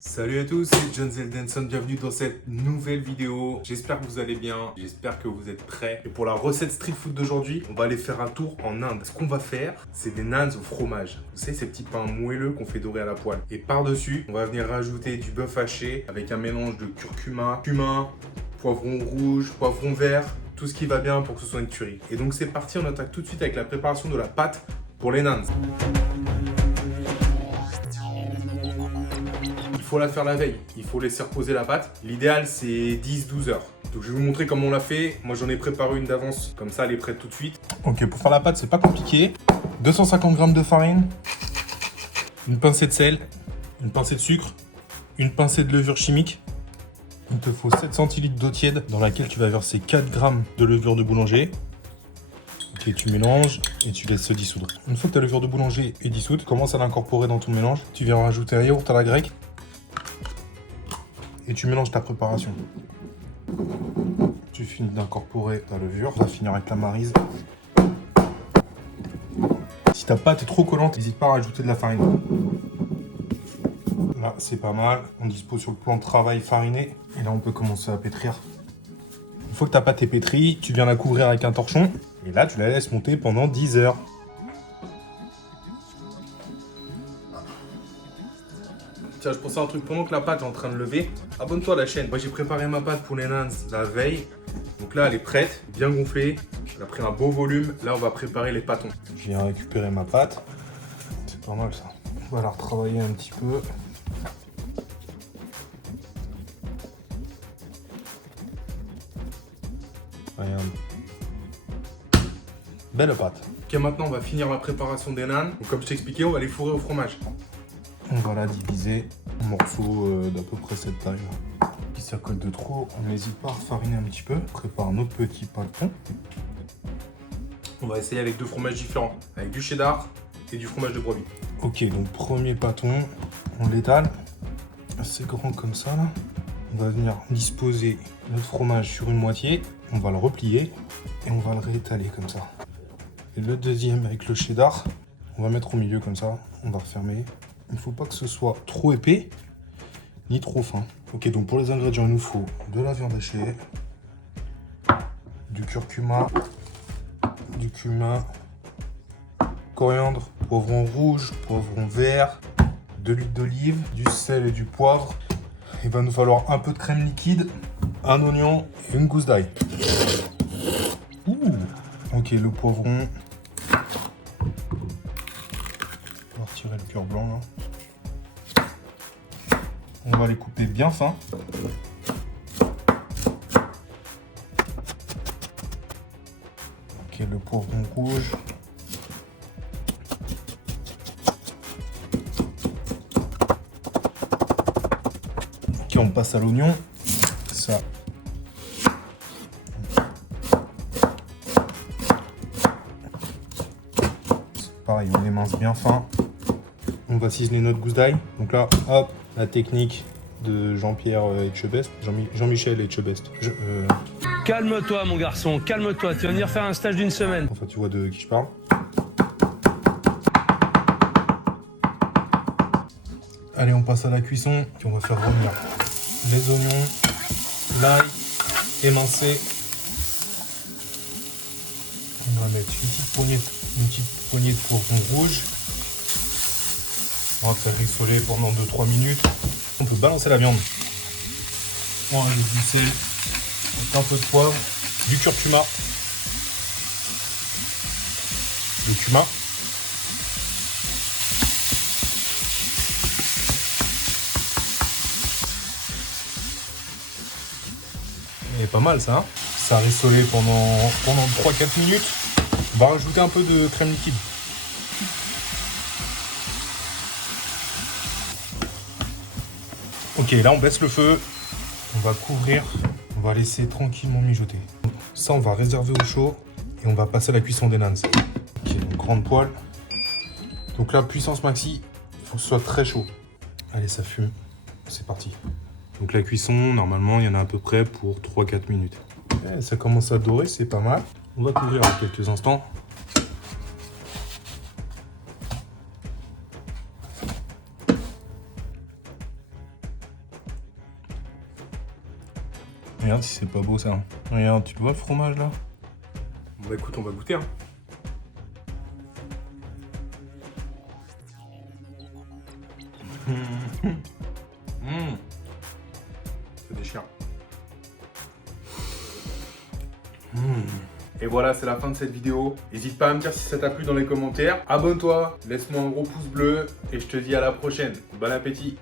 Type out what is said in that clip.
Salut à tous, c'est John Zeldenson, bienvenue dans cette nouvelle vidéo. J'espère que vous allez bien, j'espère que vous êtes prêts. Et pour la recette street food d'aujourd'hui, on va aller faire un tour en Inde. Ce qu'on va faire, c'est des naans au fromage. Vous savez, ces petits pains moelleux qu'on fait dorer à la poêle. Et par-dessus, on va venir rajouter du bœuf haché avec un mélange de curcuma, cumin, poivron rouge, poivron vert, tout ce qui va bien pour que ce soit une tuerie. Et donc c'est parti, on attaque tout de suite avec la préparation de la pâte pour les naans. Il faut la faire la veille, il faut laisser reposer la pâte. L'idéal c'est 10-12 heures. Donc je vais vous montrer comment on l'a fait. Moi j'en ai préparé une d'avance, comme ça elle est prête tout de suite. Ok, pour faire la pâte c'est pas compliqué. 250 g de farine, une pincée de sel, une pincée de sucre, une pincée de levure chimique. Il te faut 7 centilitres d'eau tiède dans laquelle tu vas verser 4 g de levure de boulanger. Ok, tu mélanges et tu laisses se dissoudre. Une fois que ta levure de boulanger est dissoute, commence à l'incorporer dans ton mélange. Tu viens rajouter un yaourt à la grecque. Et tu mélanges ta préparation. Tu finis d'incorporer ta levure. On va finir avec la maryse. Si ta pâte est trop collante, n'hésite pas à rajouter de la farine. Là, c'est pas mal. On dispose sur le plan de travail fariné. Et là, on peut commencer à pétrir. Une fois que ta pâte est pétrie, tu viens la couvrir avec un torchon. Et là, tu la laisses monter pendant 10 heures. Tiens, je pensais à un truc pendant que la pâte est en train de lever. Abonne-toi à la chaîne. Moi, j'ai préparé ma pâte pour les naans la veille. Donc là, elle est prête, bien gonflée. Elle a pris un beau volume. Là, on va préparer les pâtons. Je viens récupérer ma pâte. C'est pas mal ça. On va la retravailler un petit peu. Regarde. Belle pâte. Ok, maintenant, on va finir la préparation des naans. Donc, comme je t'ai expliqué, on va les fourrer au fromage. On va la diviser en morceaux d'à peu près cette taille. Si ça colle de trop, on n'hésite pas à fariner un petit peu. On prépare notre petit pâton. On va essayer avec deux fromages différents, avec du cheddar et du fromage de brebis. Ok, donc premier pâton, on l'étale. Assez grand comme ça là. On va venir disposer notre fromage sur une moitié. On va le replier et on va le réétaler comme ça. Et le deuxième avec le cheddar, on va mettre au milieu comme ça. On va refermer. Il ne faut pas que ce soit trop épais, ni trop fin. Ok, donc pour les ingrédients, il nous faut de la viande hachée, du curcuma, du cumin, coriandre, poivron rouge, poivron vert, de l'huile d'olive, du sel et du poivre. Il va nous falloir un peu de crème liquide, un oignon et une gousse d'ail. Ok, le poivron. On va retirer le cœur blanc là. On va les couper bien fins. Ok, le poivron rouge. Ok, on passe à l'oignon. Ça. Pareil, on émince bien fin. On va ciseler notre gousse d'ail. Donc là, hop, la technique de Jean-Pierre Etchebest. Jean-Michel Etchebest. Calme-toi, mon garçon, calme-toi. Tu vas venir faire un stage d'une semaine. Enfin, tu vois de qui je parle. Allez, on passe à la cuisson. Puis on va faire revenir les oignons, l'ail, émincé. On va mettre une petite poignée de poivron rouge. On va faire rissoler pendant 2-3 minutes. On peut balancer la viande. On rajoute du sel, un peu de poivre, du curcuma, du cumin. Et pas mal ça. Ça a rissolé pendant 3-4 minutes. On va rajouter un peu de crème liquide. Ok, là on baisse le feu, on va couvrir, on va laisser tranquillement mijoter. Ça on va réserver au chaud et on va passer à la cuisson des naans. Ok, donc grande poêle. Donc là, puissance maxi, il faut que ce soit très chaud. Allez, ça fume, c'est parti. Donc la cuisson, normalement, il y en a à peu près pour 3-4 minutes. Ouais, ça commence à dorer, c'est pas mal. On va couvrir en quelques instants. Regarde si c'est pas beau ça. Regarde, tu le vois le fromage là? Bon bah écoute, on va goûter hein. Ça déchire. Et voilà, c'est la fin de cette vidéo. N'hésite pas à me dire si ça t'a plu dans les commentaires. Abonne-toi, laisse-moi un gros pouce bleu et je te dis à la prochaine. Bon appétit!